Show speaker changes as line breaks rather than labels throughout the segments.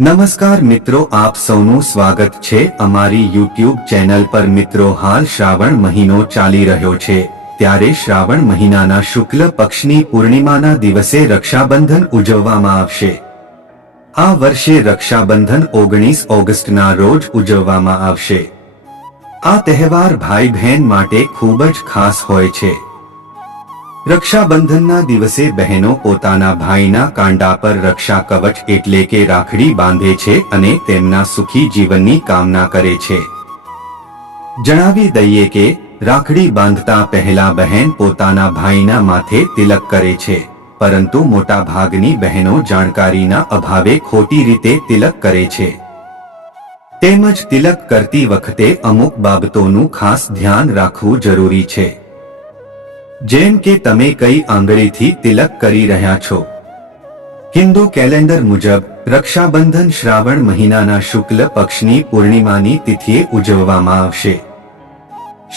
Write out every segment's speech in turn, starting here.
નમસ્કાર મિત્રો, આપ સૌનું સ્વાગત છે અમારી યુટ્યુબ ચેનલ પર. મિત્રો, હાલ શ્રાવણ મહિનો ચાલી રહ્યો છે. ત્યારે શ્રાવણ મહિનાના શુક્લ પક્ષની પૂર્ણિમાના દિવસે રક્ષાબંધન ઉજવવામાં આવશે. આ વર્ષે રક્ષાબંધન ઓગણીસ ઓગસ્ટના રોજ ઉજવવામાં આવશે. આ તહેવાર ભાઈ બહેન માટે ખૂબ જ ખાસ હોય છે. રક્ષાબંધનના દિવસે બહેનો પોતાના ભાઈના કાંડા પર રક્ષા કવચ એટલે કે રાખડી બાંધે છે અને તેમના સુખી જીવનની કામના કરે છે. જણાવી દઈએ કે, રાખડી બાંધતા પહેલા બહેન પોતાના ભાઈના માથે તિલક કરે છે, પરંતુ મોટા ભાગની બહેનો જાણકારીના અભાવે ખોટી રીતે તિલક કરે છે. તેમજ તિલક કરતી વખતે અમુક બાબતોનું ખાસ ધ્યાન રાખવું જરૂરી છે. જેમ કે તમે કઈ આંગળીથી તિલક કરી રહ્યા છો. હિન્દુ કેલેન્ડર મુજબ, રક્ષાબંધન શ્રાવણ મહિનાના શુક્લ પક્ષની પૂર્ણિમાની તિથિએ ઉજવવામાં આવશે.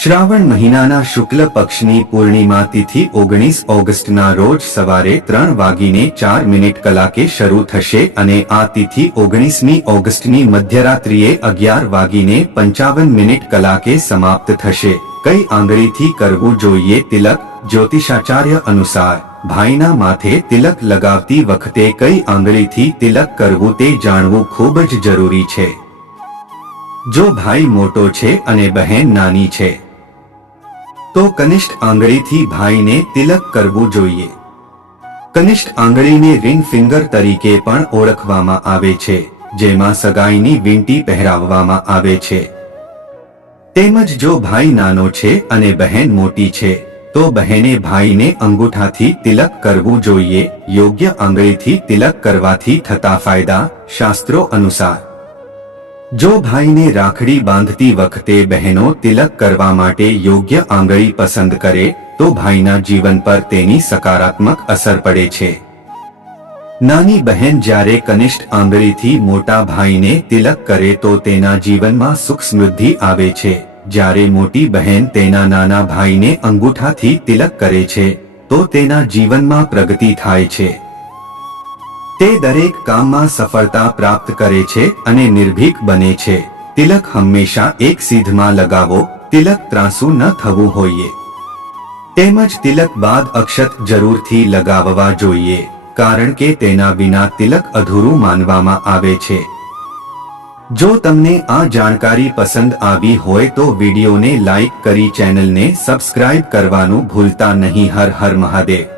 શ્રાવણ મહિનાના શુક્લ પક્ષની પૂર્ણિમા તિથિ ઓગણીસ ઓગસ્ટના રોજ સવારે ત્રણ વાગીને ચાર મિનિટ કલાકે શરૂ થશે અને આ તિથિ ઓગણીસમી ઓગસ્ટની મધ્યરાત્રિએ અગિયાર વાગીને પંચાવન મિનિટ કલાકે સમાપ્ત થશે. કઈ આંગળીથી કરવું જોઈએ તિલક? જ્યોતિષાચાર્ય અનુસાર, ભાઈના માથે તિલક લગાવતી વખતે કઈ આંગળીથી તિલક કરવું તે જાણવું ખૂબ જ જરૂરી છે. જો ભાઈ મોટો છે અને બહેન નાની છે, તો કનિષ્ઠ આંગળીથી ભાઈને તિલક કરવું જોઈએ. કનિષ્ઠ આંગળીને રિંગ ફિંગર તરીકે પણ ઓળખવામાં આવે છે, જેમાં સગાઈની વીંટી પહેરાવવામાં આવે છે. તેમજ જો ભાઈ નાનો છે અને બહેન મોટી છે, તો બહેને ભાઈને અંગૂઠાથી તિલક કરવું જોઈએ. યોગ્ય આંગળીથી તિલક કરવાથી થતા ફાયદા શાસ્ત્રો અનુસાર. જો ભાઈને રાખડી બાંધતી વખતે બહેનો તિલક કરવા માટે યોગ્ય આંગળી પસંદ કરે, તો ભાઈના જીવન પર તેની સકારાત્મક અસર પડે છે. નાની બહેન જ્યારે કનિષ્ઠ આંગળીથી મોટા ભાઈને તિલક કરે તો તેના જીવનમાં સુખ સમૃદ્ધિ આવે છે. જ્યારે મોટી બહેન તેના નાના ભાઈને અંગૂઠાથી તિલક કરે છે, તો તેના જીવનમાં પ્રગતિ થાય છે. તે દરેક કામમાં સફળતા પ્રાપ્ત કરે છે અને નિર્ભીક બને છે. તિલક હંમેશા એક સીધમાં લગાવો, તિલક ત્રાંસુ ન થવું જોઈએ. તેમજ તિલક બાદ અક્ષત જરૂરથી લગાવવા જોઈએ. કારણ કે તેના વિના તિલક અધૂરું માનવામાં આવે છે. જો તમને આ જાણકારી પસંદ આવી હોય તો વિડીયોને લાઇક કરી ચેનલને સબસ્ક્રાઇબ કરવાનું ભૂલતા નહીં. હર હર મહાદેવ.